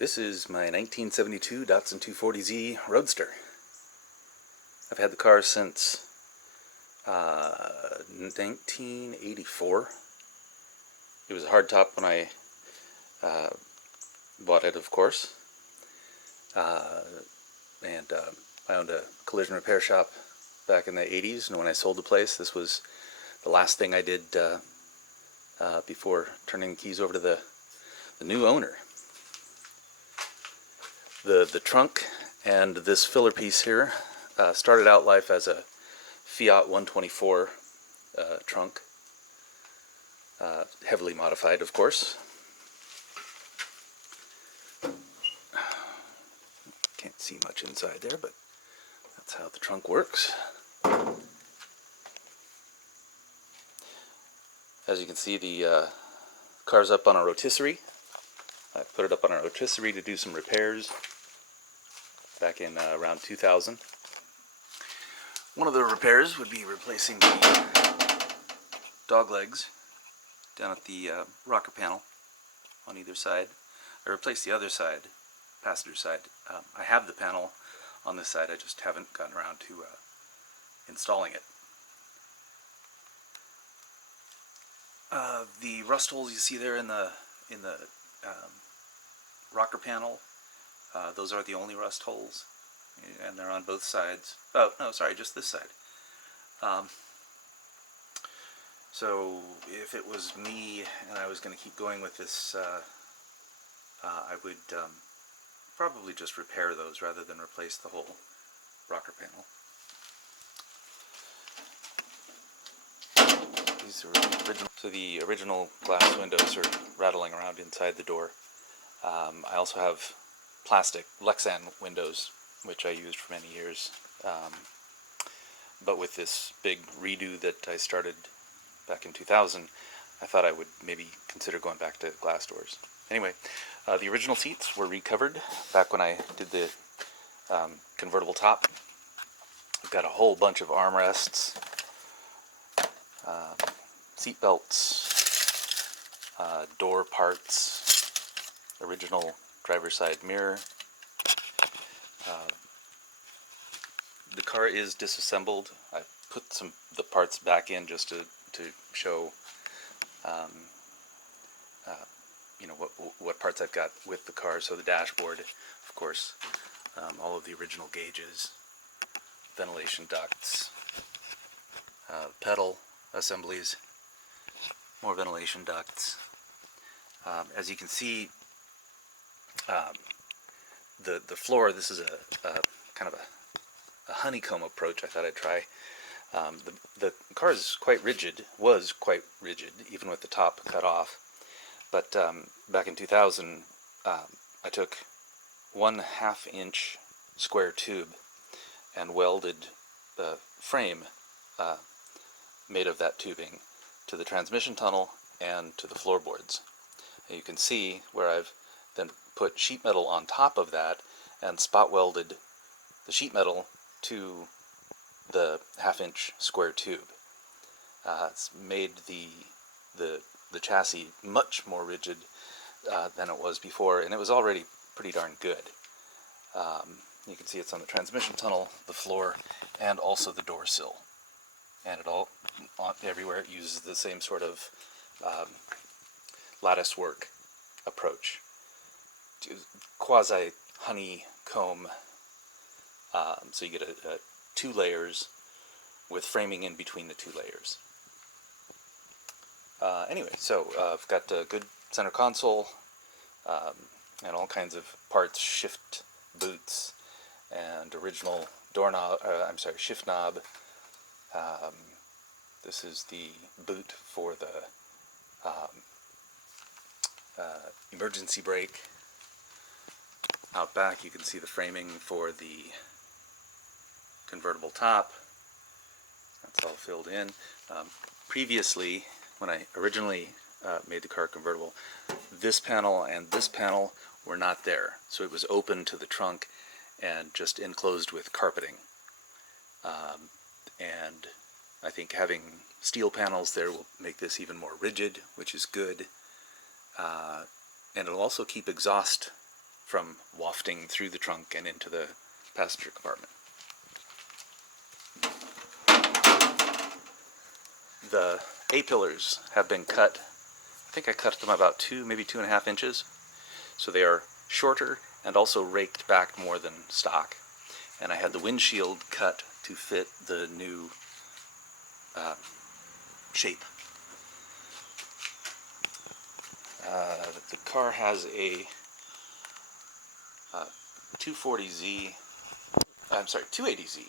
This is my 1972 Datsun 240Z Roadster. I've had the car since 1984. It was a hardtop when I bought it, of course. I owned a collision repair shop back in the 80s, and when I sold the place, this was the last thing I did before turning the keys over to the new owner. The trunk and this filler piece here started out life as a Fiat 124 trunk, heavily modified, of course. Can't see much inside there, but that's how the trunk works. As you can see, the car's up on a rotisserie. I put it up on a rotisserie to do some repairs back in around 2000. One of the repairs would be replacing the dog legs down at the rocker panel on either side. I replaced the other side, passenger side. I have the panel on this side, I just haven't gotten around to installing it. The rust holes you see there in the rocker panel, those are the only rust holes, and they're on both sides. Oh, no, sorry, just this side. So if it was me and I was going to keep going with this, I would probably just repair those rather than replace the whole rocker panel. These are original. So the original glass windows are rattling around inside the door. I also have plastic Lexan windows, which I used for many years. But with this big redo that I started back in 2000, I thought I would maybe consider going back to glass doors. Anyway, the original seats were recovered back when I did the convertible top. I've got a whole bunch of armrests, seat belts, door parts, original driver's side mirror. The car is disassembled. I put the parts back in just to show you know what parts I've got with the car. So the dashboard, of course, all of the original gauges, ventilation ducts, pedal assemblies, more ventilation ducts. As you can see, the floor, this is a kind of a honeycomb approach I thought I'd try. The car is quite rigid, was quite rigid, even with the top cut off. But back in 2000, I took 1/2 inch square tube and welded the frame made of that tubing to the transmission tunnel and to the floorboards. And you can see where I've then put sheet metal on top of that and spot welded the sheet metal to the 1/2 inch square tube. It's made the chassis much more rigid than it was before, and it was already pretty darn good. You can see it's on the transmission tunnel, the floor, and also the door sill. And it all, everywhere, it uses the same sort of lattice work approach. Quasi honeycomb, so you get two layers with framing in between the two layers. Anyway, so I've got a good center console and all kinds of parts, shift boots and original doorknob, shift knob. This is the boot for the emergency brake. Out back you can see the framing for the convertible top. That's all filled in. Previously, when I originally made the car convertible, this panel and this panel were not there, so it was open to the trunk and just enclosed with carpeting. And I think having steel panels there will make this even more rigid, which is good. And it'll also keep exhaust from wafting through the trunk and into the passenger compartment. The A-pillars have been cut. I think I cut them about 2, maybe 2.5 inches. So they are shorter and also raked back more than stock. And I had the windshield cut to fit the new shape. The car has a 240Z, I'm sorry, 280Z.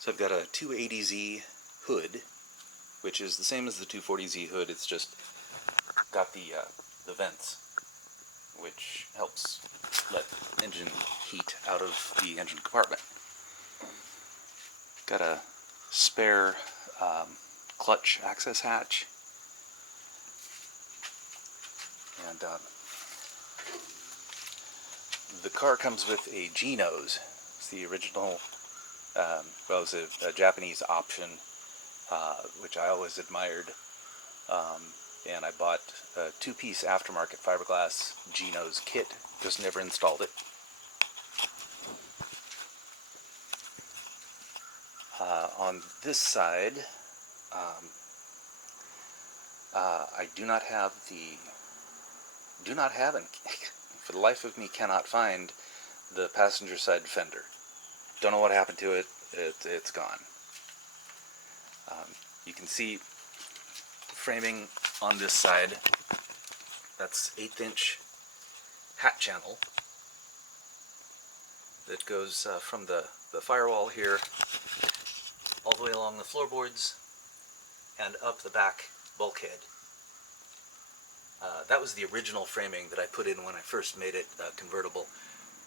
So I've got a 280Z hood, which is the same as the 240Z hood. It's just got the vents, which helps let engine heat out of the engine compartment. Got a spare clutch access hatch, and the car comes with a G-nose. It's the original, well, it was a Japanese option, which I always admired, and I bought a 2-piece aftermarket fiberglass G-nose kit, just never installed it. On this side, I do not have, and for the life of me cannot find the passenger side fender. Don't know what happened to it. It's gone. You can see framing on this side. That's 1/8-inch hat channel that goes from the firewall here all the way along the floorboards and up the back bulkhead. That was the original framing that I put in when I first made it convertible,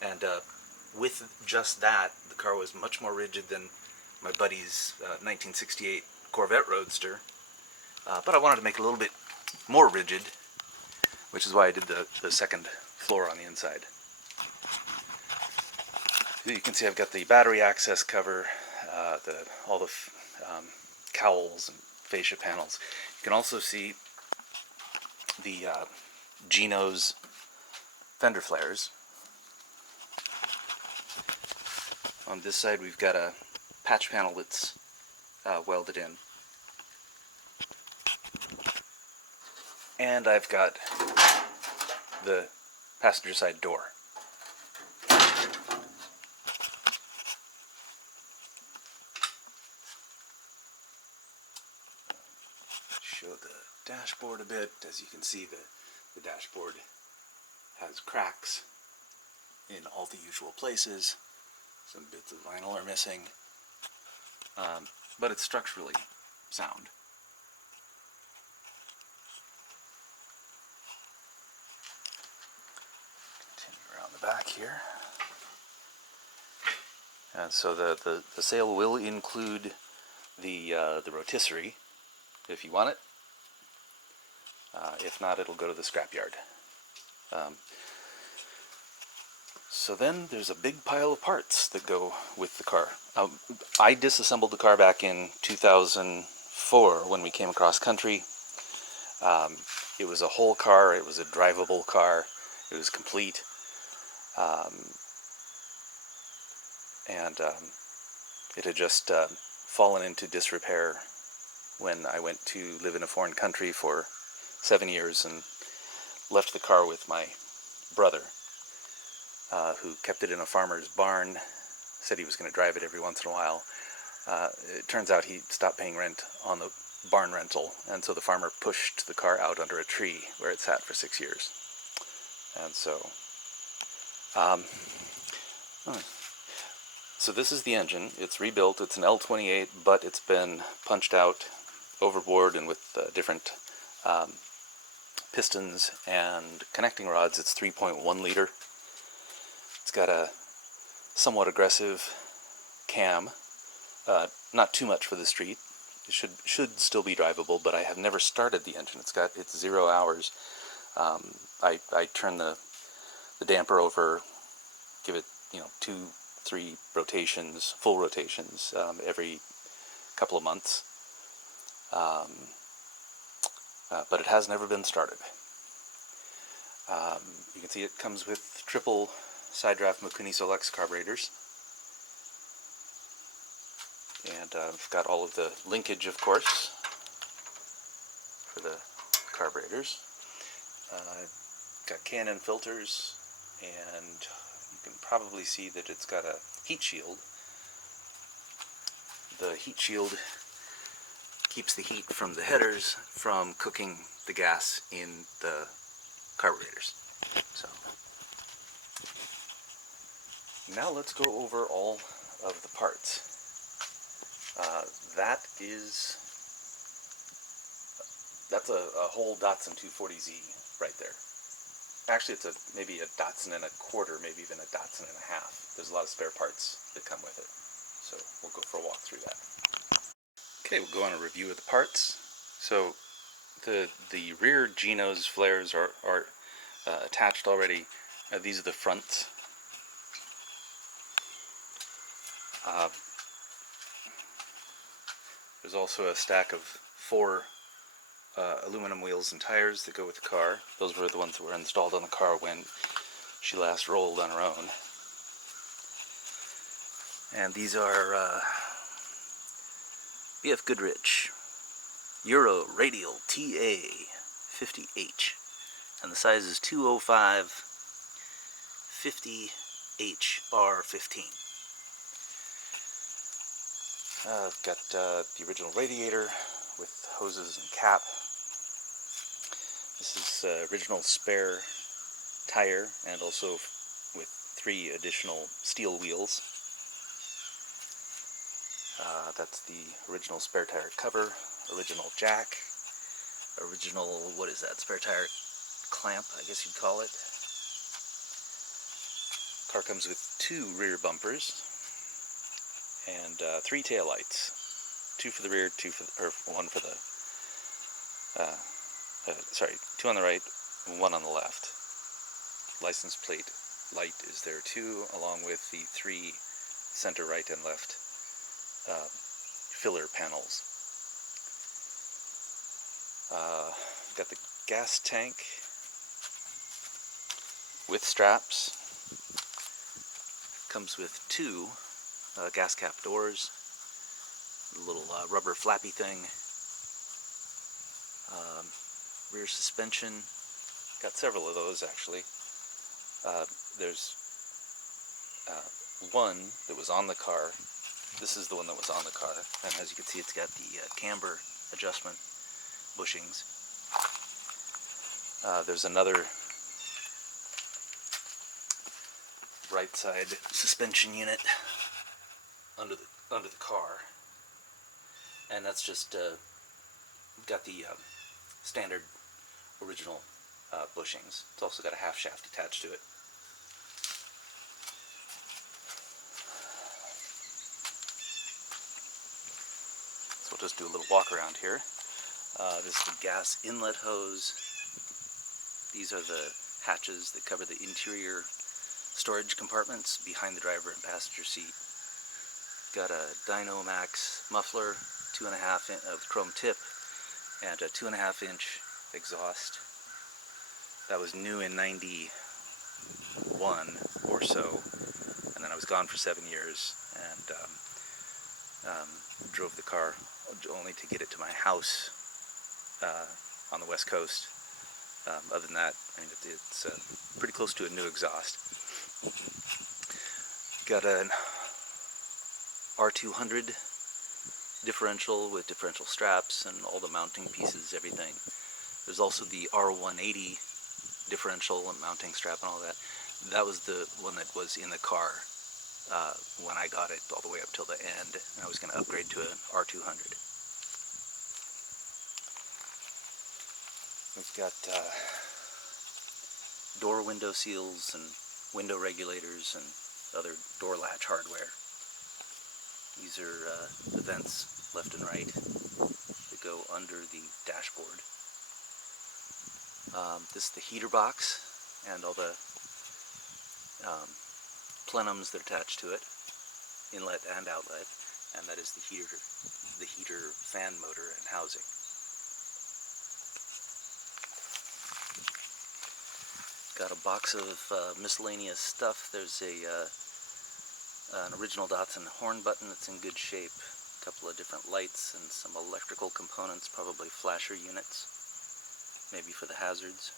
and with just that, the car was much more rigid than my buddy's 1968 Corvette Roadster, but I wanted to make it a little bit more rigid, which is why I did the second floor on the inside. You can see I've got the battery access cover, all the cowls and fascia panels. You can also see the G-nose fender flares. On this side we've got a patch panel that's welded in. And I've got the passenger side door. Show the dashboard a bit. As you can see, the dashboard has cracks in all the usual places. Some bits of vinyl are missing, but it's structurally sound. Continue around the back here. And so the sale will include the rotisserie, if you want it. If not, it'll go to the scrapyard. So then there's a big pile of parts that go with the car. I disassembled the car back in 2004 when we came across country. It was a whole car. It was a drivable car. It was complete. And it had just fallen into disrepair when I went to live in a foreign country for 7 years and left the car with my brother, who kept it in a farmer's barn, said he was going to drive it every once in a while. It turns out he stopped paying rent on the barn rental, and so the farmer pushed the car out under a tree where it sat for 6 years. And so, so this is the engine. It's rebuilt. It's an L28, but it's been punched out overboard and with different pistons and connecting rods. It's 3.1 liter. It's got a somewhat aggressive cam, not too much for the street. It should still be drivable, but I have never started the engine. It's 0 hours. I turn the damper over, give it 2-3 rotations, full rotations, every couple of months. But it has never been started. You can see it comes with triple side draft Mikuni Solex carburetors. And I've got all of the linkage, of course, for the carburetors. Got Canon filters, and you can probably see that it's got a heat shield. The heat shield keeps the heat from the headers from cooking the gas in the carburetors. So now let's go over all of the parts. That's a whole Datsun 240Z right there. Actually, it's maybe a Datsun and a quarter, maybe even a Datsun and a half. There's a lot of spare parts that come with it. So we'll go for a walk through that. Okay, we'll go on a review of the parts. So the rear G-nose flares are attached already. These are the fronts. There's also a stack of 4 aluminum wheels and tires that go with the car. Those were the ones that were installed on the car when she last rolled on her own. And these are BF Goodrich Euro Radial TA 50H, and the size is 205 50 HR15. I've got the original radiator with hoses and cap. This is original spare tire, and also with 3 additional steel wheels. That's the original spare tire cover, original jack, original, what is that, spare tire clamp, I guess you'd call it. Car comes with 2 rear bumpers and 3 taillights. 2 for the rear, 1 for the, 2 on the right, 1 on the left. License plate light is there too, along with the 3 center, right, and left filler panels. Got the gas tank with straps. Comes with 2 gas cap doors, a little rubber flappy thing. Rear suspension, got several of those actually. There's one that was on the car. This is the one that was on the car, and as you can see, it's got the camber adjustment bushings. There's another right side suspension unit under the car, and that's just got the standard original bushings. It's also got a half shaft attached to it. So we'll just do a little walk around here. This is the gas inlet hose. These are the hatches that cover the interior storage compartments behind the driver and passenger seat. Got a Dyno Max muffler, 2.5 inch of chrome tip, and a 2.5 inch exhaust. That was new in '91 or so, and then I was gone for 7 years, and drove the car only to get it to my house on the West Coast. Other than that, I mean, it's pretty close to a new exhaust. Got an R200 differential with differential straps and all the mounting pieces, everything. There's also the R180 differential and mounting strap and all that. That was the one that was in the car when I got it all the way up till the end, and I was going to upgrade to an R200. We've got door window seals and window regulators and other door latch hardware. These are the vents left and right that go under the dashboard. This is the heater box and all the plenums that attach to it, inlet and outlet, and that is the heater fan motor and housing. Got a box of miscellaneous stuff. There's an original Datsun horn button that's in good shape. A couple of different lights and some electrical components, probably flasher units, maybe for the hazards.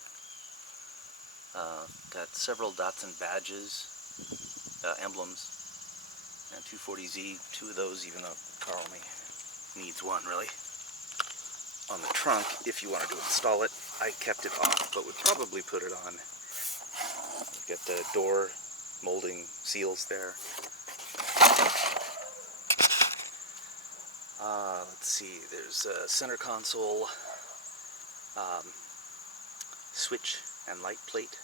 Got several Datsun badges, emblems, and 240Z, two of those, even though the car only needs one, really. On the trunk, if you wanted to install it, I kept it off, but would probably put it on. Get the door molding seals there. Let's see, there's a center console, switch and light plate.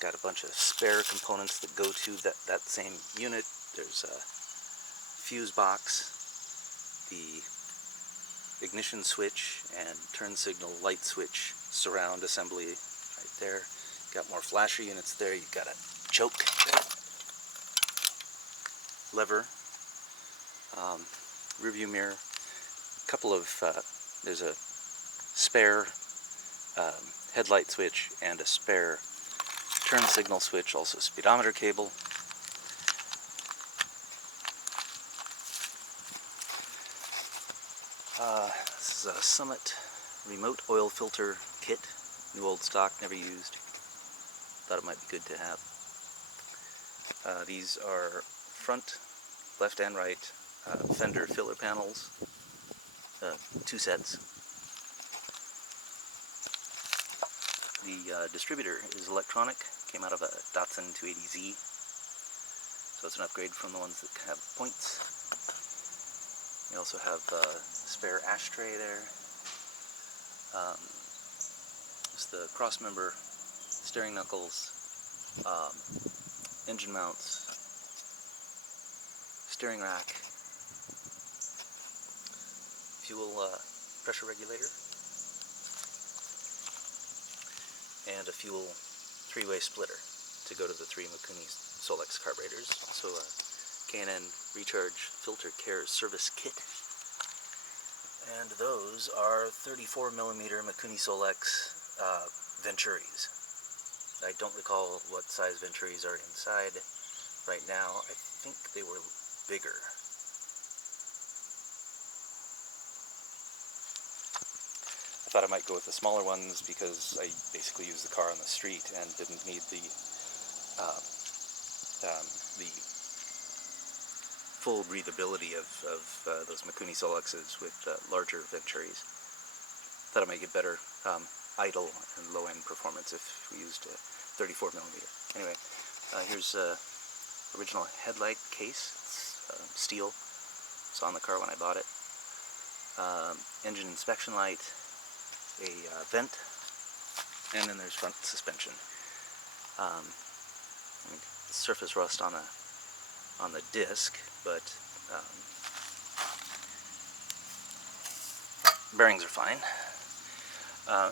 Got a bunch of spare components that go to that same unit. There's a fuse box, the ignition switch and turn signal light switch surround assembly right there. Got more flasher units there. You've got a choke lever, rear view mirror, a couple of, there's a spare headlight switch and a spare turn signal switch, also speedometer cable. This is a Summit remote oil filter kit, new old stock, never used. Thought it might be good to have. These are front, left and right, fender filler panels, two sets. The distributor is electronic, came out of a Datsun 280Z, so it's an upgrade from the ones that have points. We also have a spare ashtray there. There's the crossmember steering knuckles, engine mounts, steering rack, fuel pressure regulator, and a fuel three-way splitter to go to the three Mikuni Solex carburetors. Also a K&N recharge filter care service kit. And those are 34mm Mikuni Solex Venturis. I don't recall what size Venturis are inside right now. I think they were bigger. I thought I might go with the smaller ones because I basically used the car on the street and didn't need the full breathability of those Mikuni Solexes with larger Venturis. Thought it might get better idle and low-end performance if we used 34mm. Anyway, here's original headlight case. It's steel. It's on the car when I bought it. Engine inspection light, a vent, and then there's front suspension. Surface rust on the disc, but bearings are fine.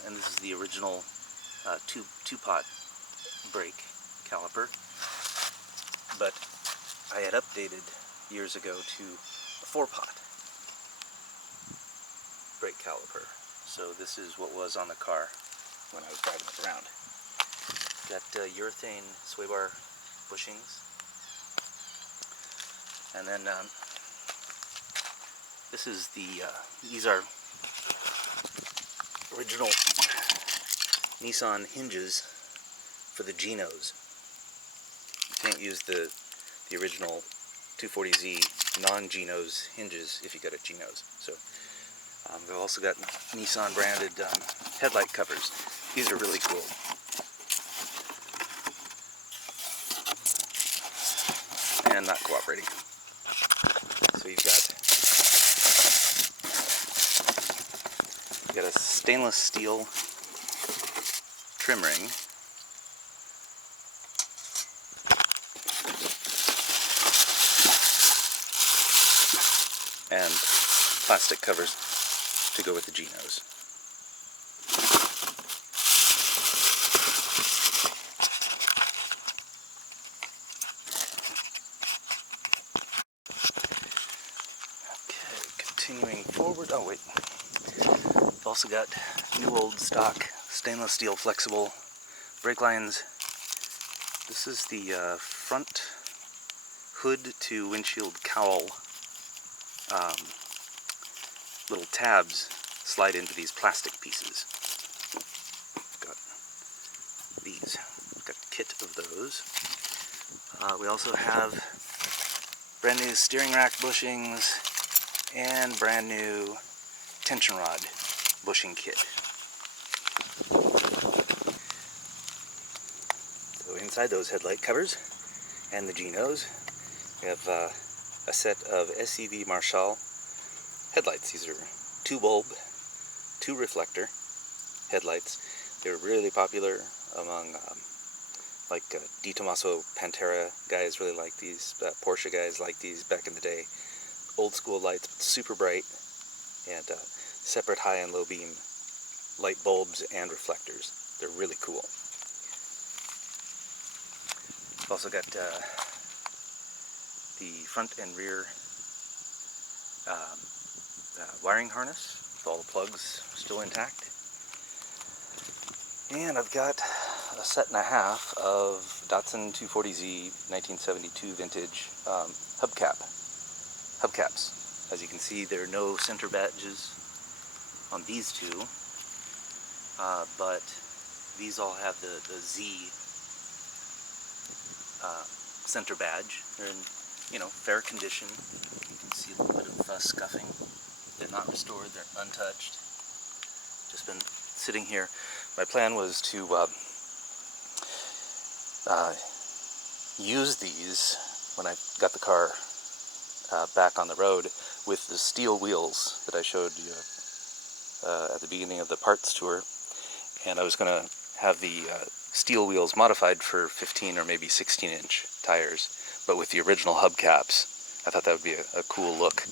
And this is the original two-pot brake caliper, but I had updated years ago to a 4-pot brake caliper. So this is what was on the car when I was driving it around. Got urethane sway bar bushings, and then this is these are original Nissan hinges for the G-nose. You can't use the original 240Z non-G-nose hinges if you got a G-nose. So we've also got Nissan branded headlight covers. These are really cool. And not cooperating. So you've got a stainless steel trim ring, and plastic covers to go with the G-nose. Continuing forward, oh wait, we've also got new old stock stainless steel flexible brake lines. This is the front hood to windshield cowl. Little tabs slide into these plastic pieces. Got these. Got a kit of those. We also have brand new steering rack bushings and brand new tension rod bushing kit. So inside those headlight covers and the G-nose, we have a set of SEV Marchal headlights. These are 2-bulb, 2-reflector headlights. They're really popular among De Tomaso Pantera guys really like these. Porsche guys like these back in the day. Old school lights, but super bright, and separate high and low beam light bulbs and reflectors. They're really cool. We've also got the front and rear wiring harness with all the plugs still intact. And I've got a set and a half of Datsun 240Z 1972 vintage hubcaps. As you can see, there are no center badges on these two, but these all have the Z center badge. They're in, fair condition. You can see a little bit of scuffing. They're not restored, they're untouched. Just been sitting here. My plan was to use these when I got the car back on the road with the steel wheels that I showed you at the beginning of the parts tour. And I was going to have the steel wheels modified for 15 or maybe 16-inch tires, but with the original hubcaps. I thought that would be a cool look.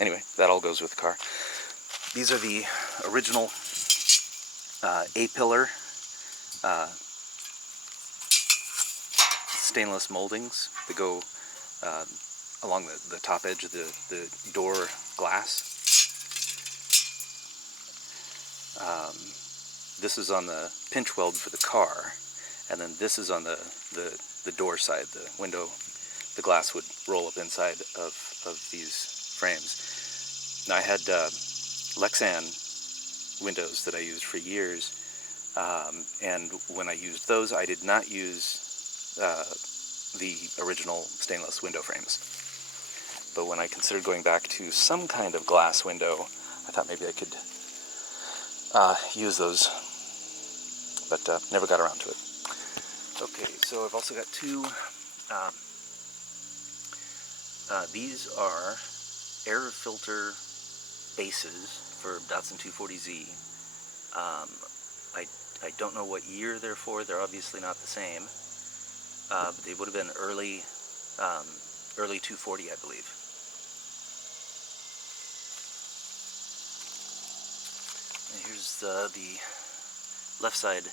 Anyway, that all goes with the car. These are the original A-pillar stainless moldings that go along the top edge of the door glass. This is on the pinch weld for the car, and then this is on the door side. The window, the glass would roll up inside of these frames. Now I had Lexan windows that I used for years, and when I used those, I did not use the original stainless window frames. But when I considered going back to some kind of glass window, I thought maybe I could use those, but never got around to it. Okay, so I've also got two, these are air filter bases for Datsun 240Z. I don't know what year they're for. They're obviously not the same. But they would have been early 240, I believe. And here's the left side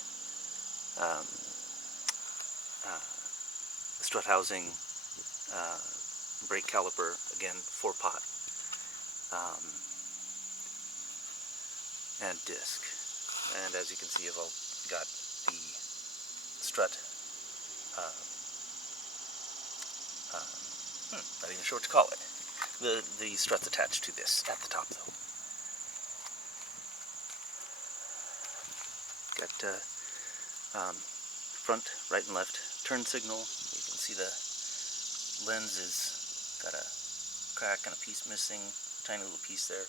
strut housing, brake caliper, again 4-pot, and disc. And as you can see, I've got the strut, not even sure what to call it. The strut's attached to this at the top, though. Got front, right, and left turn signal. You can see the lens is got a crack and a piece missing, tiny little piece there.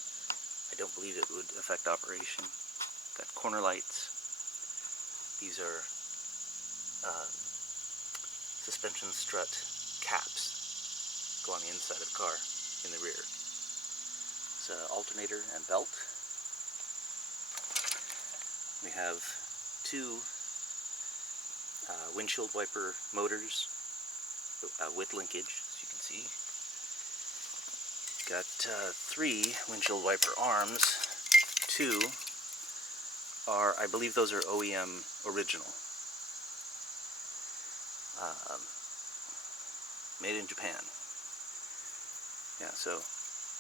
I don't believe it would affect operation. Got corner lights. These are suspension strut caps. Go on the inside of the car in the rear. It's an alternator and belt. We have two windshield wiper motors with linkage, as you can see. Got 3 windshield wiper arms. 2 are, I believe those are OEM original. Made in Japan. Yeah, so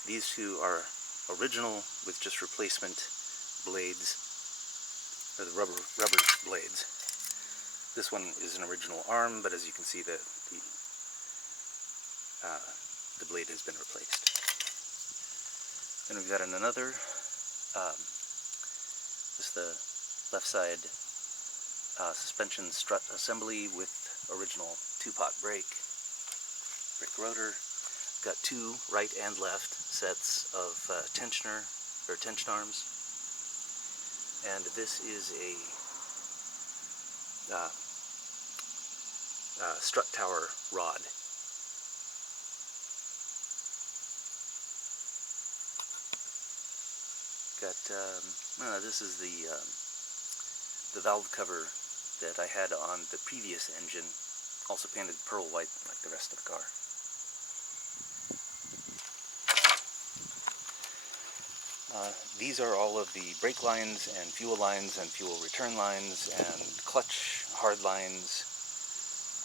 these 2 are original with just replacement blades. or the rubber blades. This one is an original arm, but as you can see, the blade has been replaced. Then we've got another, just the left side suspension strut assembly with original two-pot brake rotor. Got two right and left sets of tension arms, and this is a strut tower rod. Got this is the valve cover that I had on the previous engine, also painted pearl white like the rest of the car. These are all of the brake lines and fuel return lines and clutch hard lines.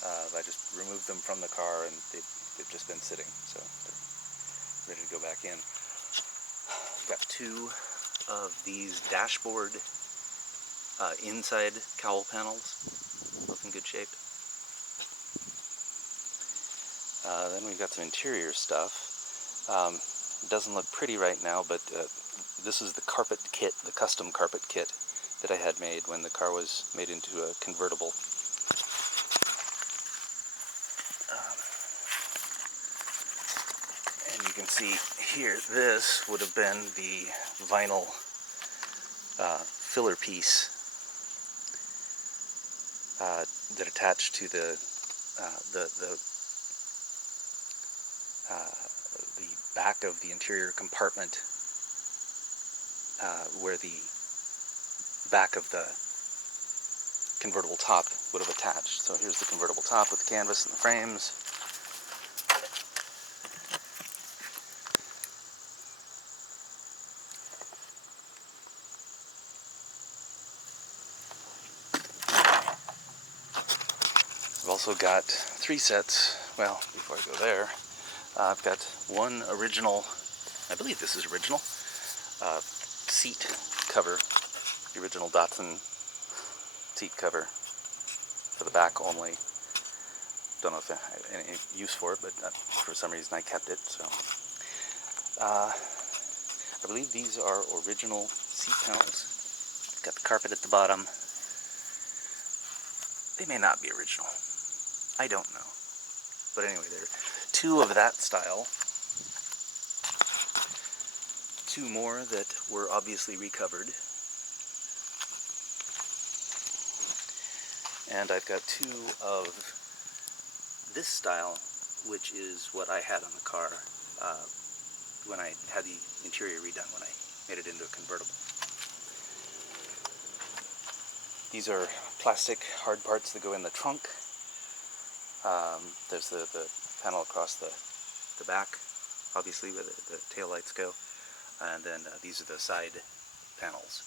I just removed them from the car and they've just been sitting, so they're ready to go back in. Got two of these dashboard inside cowl panels, both in good shape. Then we've got some interior stuff. It doesn't look pretty right now, but this is the carpet kit, the custom carpet kit that I had made when the car was made into a convertible. And you can see here, this would have been the vinyl filler piece that attached to the back of the interior compartment, where the back of the convertible top would have attached. So here's the convertible top with the canvas and the frames. I've also got three sets. Well, before I go there, I've got one original, I believe this is original, seat cover, the original Datsun seat cover for the back only. Don't know if I have any use for it, but for some reason I kept it. So I believe these are original seat panels. Got the carpet at the bottom. They may not be original. I don't know. But anyway, there are two of that style. Two more that were obviously recovered. And I've got two of this style, which is what I had on the car when I had the interior redone, when I made it into a convertible. These are plastic hard parts that go in the trunk. There's the panel across the back, obviously, where the tail lights go. And then these are the side panels.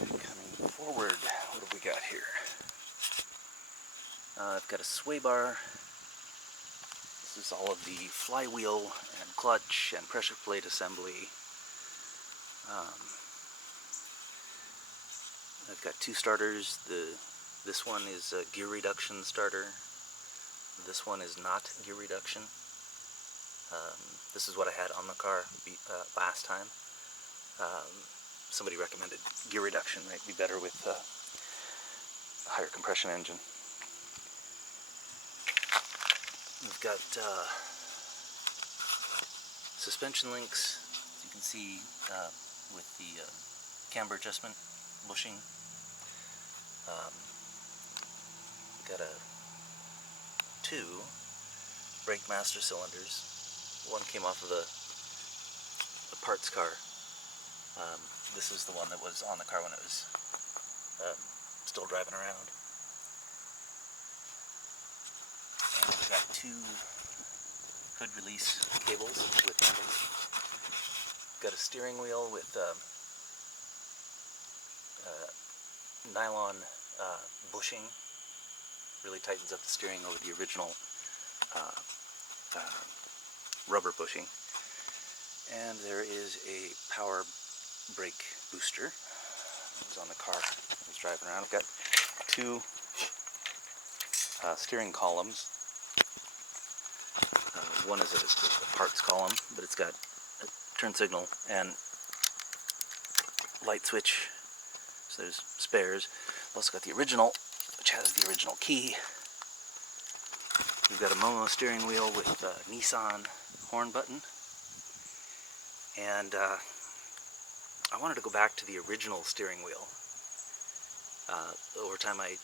Coming forward, what have we got here? I've got a sway bar. This is all of the flywheel and clutch and pressure plate assembly. I've got two starters. This one is a gear reduction starter. This one is not gear reduction. This is what I had on the car last time. Somebody recommended gear reduction might be better with a higher compression engine. We've got suspension links, as you can see, with the camber adjustment bushing. Got two brake master cylinders. One came off of the parts car. This is the one that was on the car when it was still driving around. And we've got two hood release cables with handles. Got a steering wheel with nylon bushing. Really tightens up the steering over the original rubber bushing. And there is a power brake booster. It was on the car I was driving around. I've got two steering columns. One is a parts column, but it's got a turn signal and light switch, so there's spares. I've also got the original, which has the original key. You've got a Momo steering wheel with a Nissan horn button. And I wanted to go back to the original steering wheel. Over time I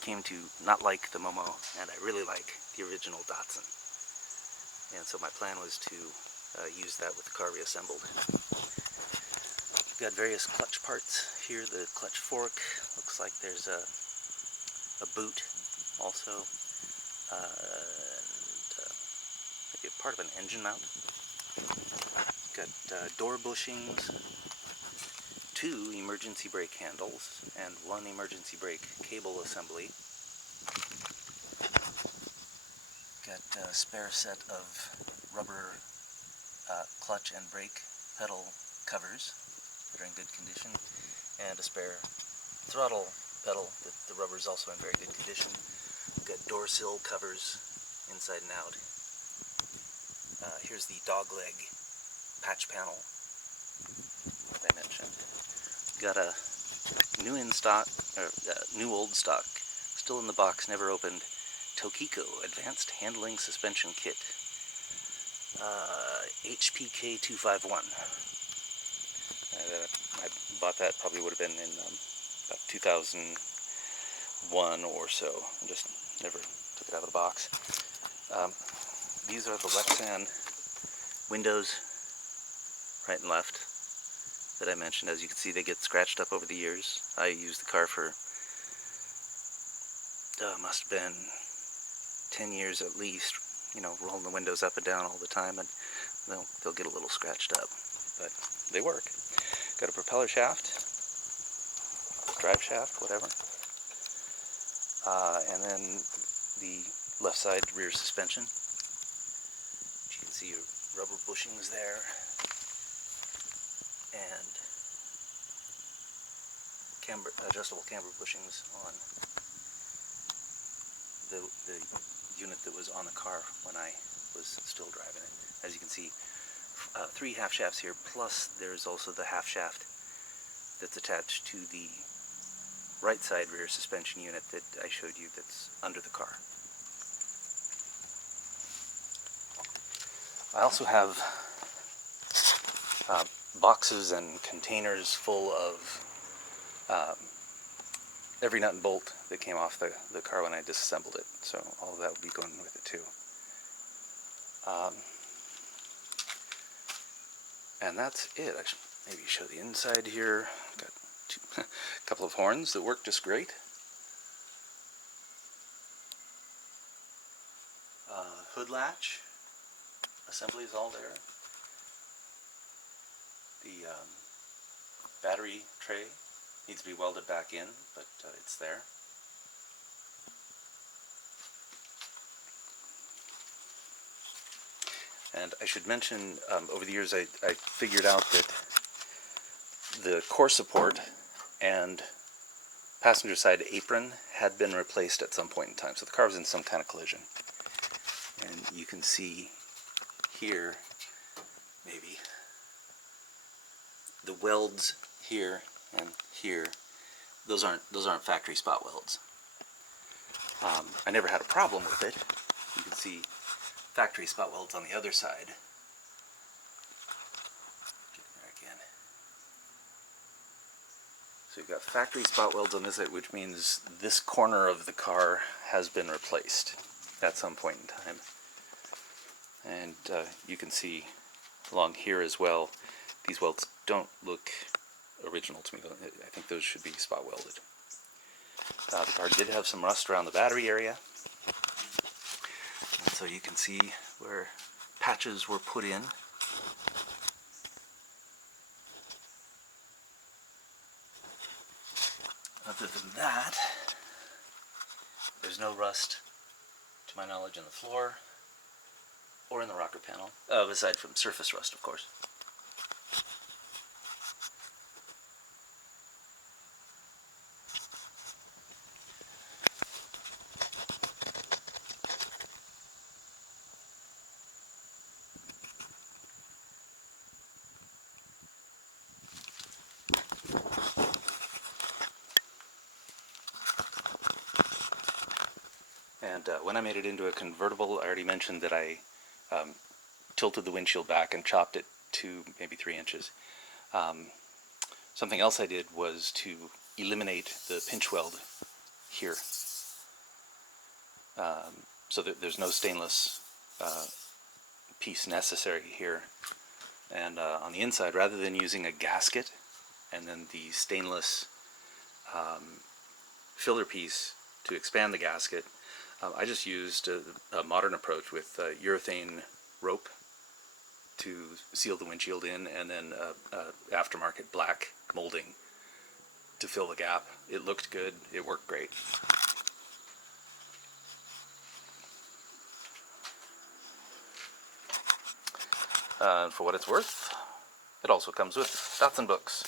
came to not like the Momo, and I really like the original Datsun. And so my plan was to use that with the car reassembled. We've got various clutch parts here. The clutch fork, looks like there's a boot also, and maybe a part of an engine mount. Got door bushings, two emergency brake handles, and one emergency brake cable assembly. Got a spare set of rubber clutch and brake pedal covers that are in good condition, and a spare throttle pedal that the rubber is also in very good condition. Got door sill covers inside and out. Here's the dog leg patch panel that I mentioned. Got a new in stock, or new old stock, still in the box, never opened, Tokiko Advanced Handling Suspension Kit, HPK 251. I bought that, probably would have been in about 2001 or so, and just never took it out of the box. These are the Lexan windows, right and left, that I mentioned. As you can see, they get scratched up over the years. I used the car for, must have been 10 years at least, you know, rolling the windows up and down all the time, and they'll get a little scratched up, but they work. Got a propeller shaft, drive shaft, whatever, and then the left side rear suspension. You can see rubber bushings there, and adjustable camber bushings on the unit that was on the car when I was still driving it. As you can see, 3 half shafts here, plus there's also the half shaft that's attached to the right side rear suspension unit that I showed you that's under the car. I also have boxes and containers full of every nut and bolt that came off the car when I disassembled it, so all of that will be going with it too. And that's it. I should maybe show the inside here. Got a couple of horns that work just great. Hood latch assembly is all there. The battery tray needs to be welded back in, but it's there. And I should mention, over the years I figured out that the core support and passenger side apron had been replaced at some point in time. So the car was in some kind of collision. And you can see here, maybe, the welds here and here, those aren't factory spot welds. I never had a problem with it. You can see factory spot welds on the other side. Get there again. So you've got factory spot welds on this side, which means this corner of the car has been replaced at some point in time. And you can see along here as well, these welds don't look original to me. I think those should be spot welded. The car did have some rust around the battery area, and so you can see where patches were put in. Other than that, there's no rust to my knowledge in the floor. or in the rocker panel, aside from surface rust, of course. And when I made it into a convertible, I already mentioned that I tilted the windshield back and chopped it to maybe 3 inches. Something else I did was to eliminate the pinch weld here, so that there's no stainless piece necessary here. And on the inside, rather than using a gasket and then the stainless filler piece to expand the gasket, I just used a modern approach with urethane rope to seal the windshield in, and then aftermarket black molding to fill the gap. It looked good, it worked great. For what it's worth, it also comes with Datsun books.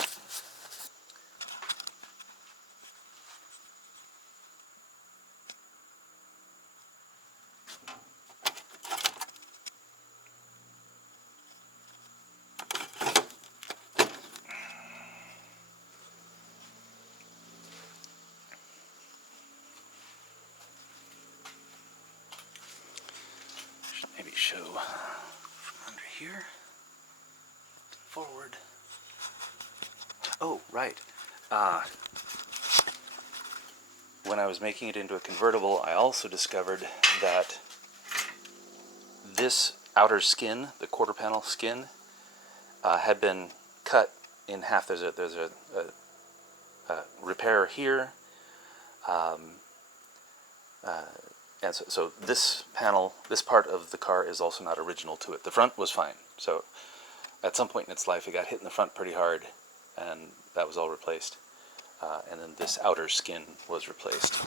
Should maybe show from under here, forward. Oh, right. When I was making it into a convertible, I also discovered that this outer skin, the quarter panel skin, had been cut in half. There's a repair here, and so this panel, this part of the car is also not original to it. The front was fine. So at some point in its life, it got hit in the front pretty hard, and that was all replaced. And then this outer skin was replaced.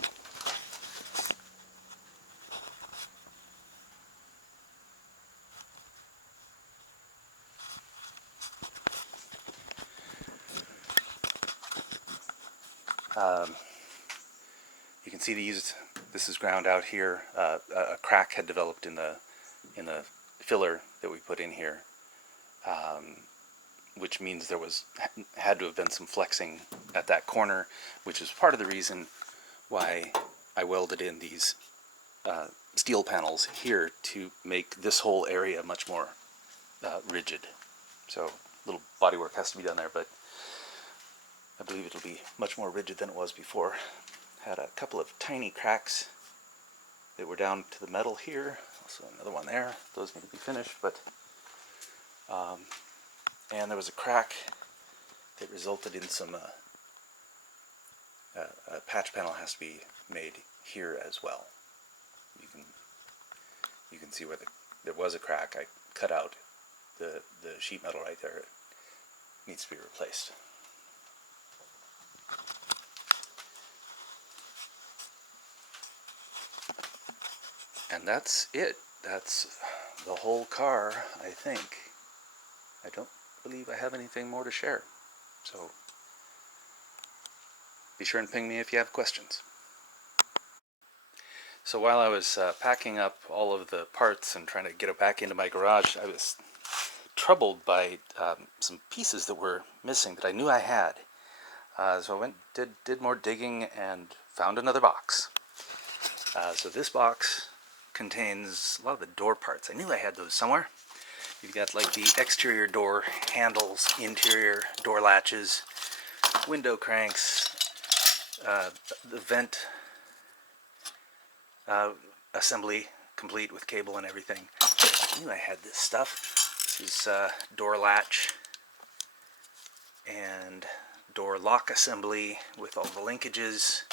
You can see this is ground out here. A crack had developed in the filler that we put in here, which means there had to have been some flexing at that corner, which is part of the reason why I welded in these steel panels here to make this whole area much more rigid. So a little bodywork has to be done there, but I believe it'll be much more rigid than it was before. Had a couple of tiny cracks that were down to the metal here. Also another one there. Those need to be finished, but and there was a crack that resulted in some a patch panel has to be made here as well. You can see where there was a crack. I cut out the sheet metal right there. It needs to be replaced. And that's it. That's the whole car, I think. I don't believe I have anything more to share. So be sure and ping me if you have questions. So while I was packing up all of the parts and trying to get it back into my garage, I was troubled by some pieces that were missing that I knew I had. So I went, did more digging, and found another box. So this box contains a lot of the door parts. I knew I had those somewhere. You've got like the exterior door handles, interior door latches, window cranks, the vent assembly complete with cable and everything. I knew I had this stuff. This is door latch and door lock assembly with all the linkages,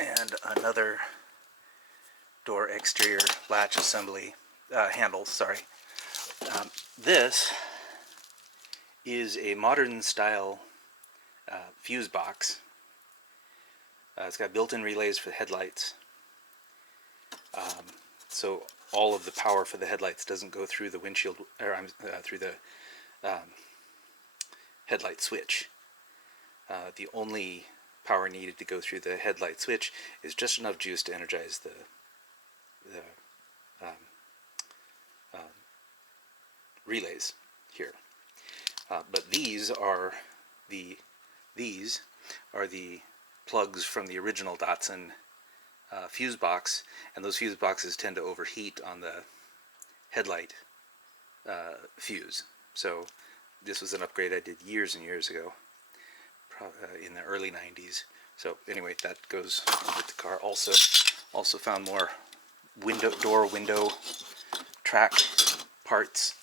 and another door exterior latch assembly, handles, sorry. This is a modern style fuse box. It's got built-in relays for the headlights. So all of the power for the headlights doesn't go through the windshield, or through the headlight switch. The only power needed to go through the headlight switch is just enough juice to energize the relays here. But these are the plugs from the original Datsun fuse box, and those fuse boxes tend to overheat on the headlight fuse. So this was an upgrade I did years and years ago, in the early 90s. So anyway, that goes with the car. Also found more door window track parts.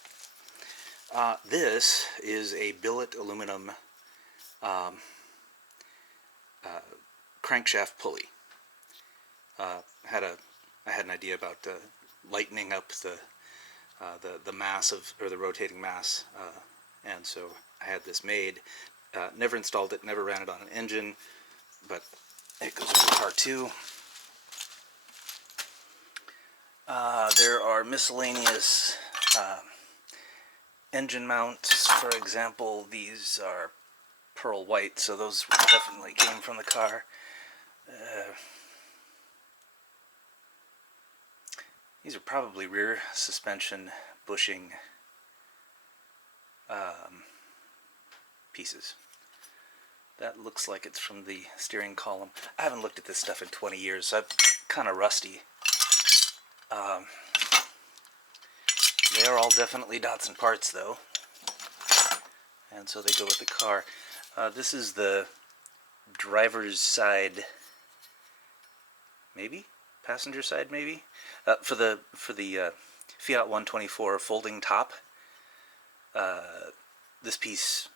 This is a billet aluminum crankshaft pulley. I had an idea about lightening up the mass or the rotating mass, and so I had this made. Never installed it, never ran it on an engine, but it goes with the car too. There are miscellaneous engine mounts. For example, these are pearl white, so those definitely came from the car. These are probably rear suspension bushing pieces. That looks like it's from the steering column. I haven't looked at this stuff in 20 years, so I'm kind of rusty. They are all definitely Datsun parts, though, and so they go with the car. This is the driver's side, maybe passenger side, maybe for the Fiat 124 folding top. This piece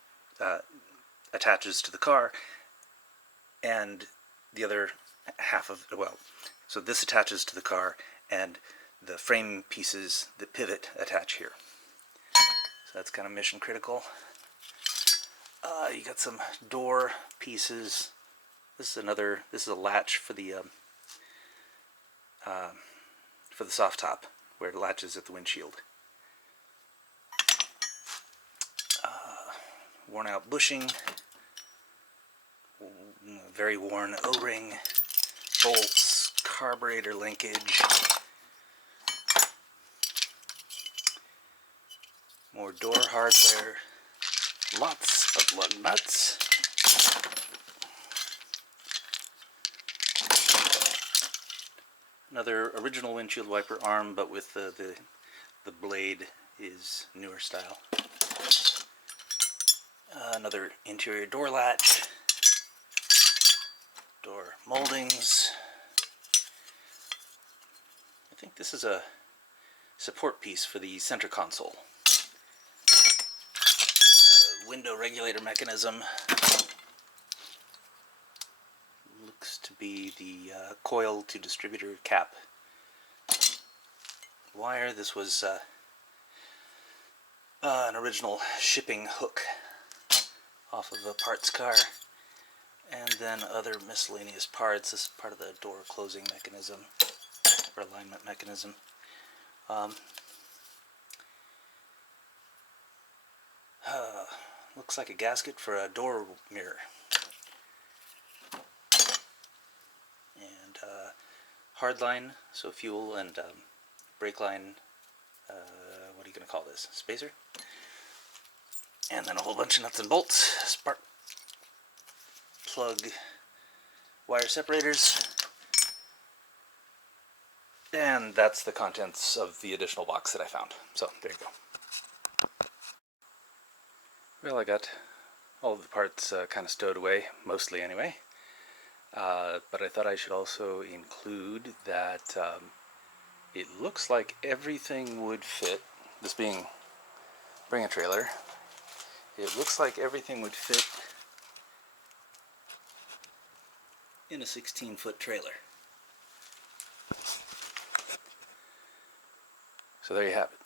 attaches to the car, and the other half of, so this attaches to the car, and the frame pieces that pivot attach here. So that's kind of mission critical. You got some door pieces. This is a latch for the soft top, where it latches at the windshield. Worn out bushing, very worn O-ring, bolts, carburetor linkage, more door hardware, lots of lug nuts, another original windshield wiper arm, but with the blade is newer style. Another interior door latch, door moldings. I think this is a support piece for the center console. Window regulator mechanism. Looks to be the coil to distributor cap wire. This was an original shipping hook off of a parts car, and then other miscellaneous parts. This is part of the door closing mechanism, or alignment mechanism. Looks like a gasket for a door mirror. And hard line, so fuel and brake line, what are you going to call this? Spacer? And then a whole bunch of nuts and bolts, spark plug wire separators, and that's the contents of the additional box that I found. So there you go. Well, I got all of the parts kind of stowed away, mostly anyway, but I thought I should also include that it looks like everything would fit, this being bring a trailer. It looks like everything would fit in a 16-foot trailer. So there you have it.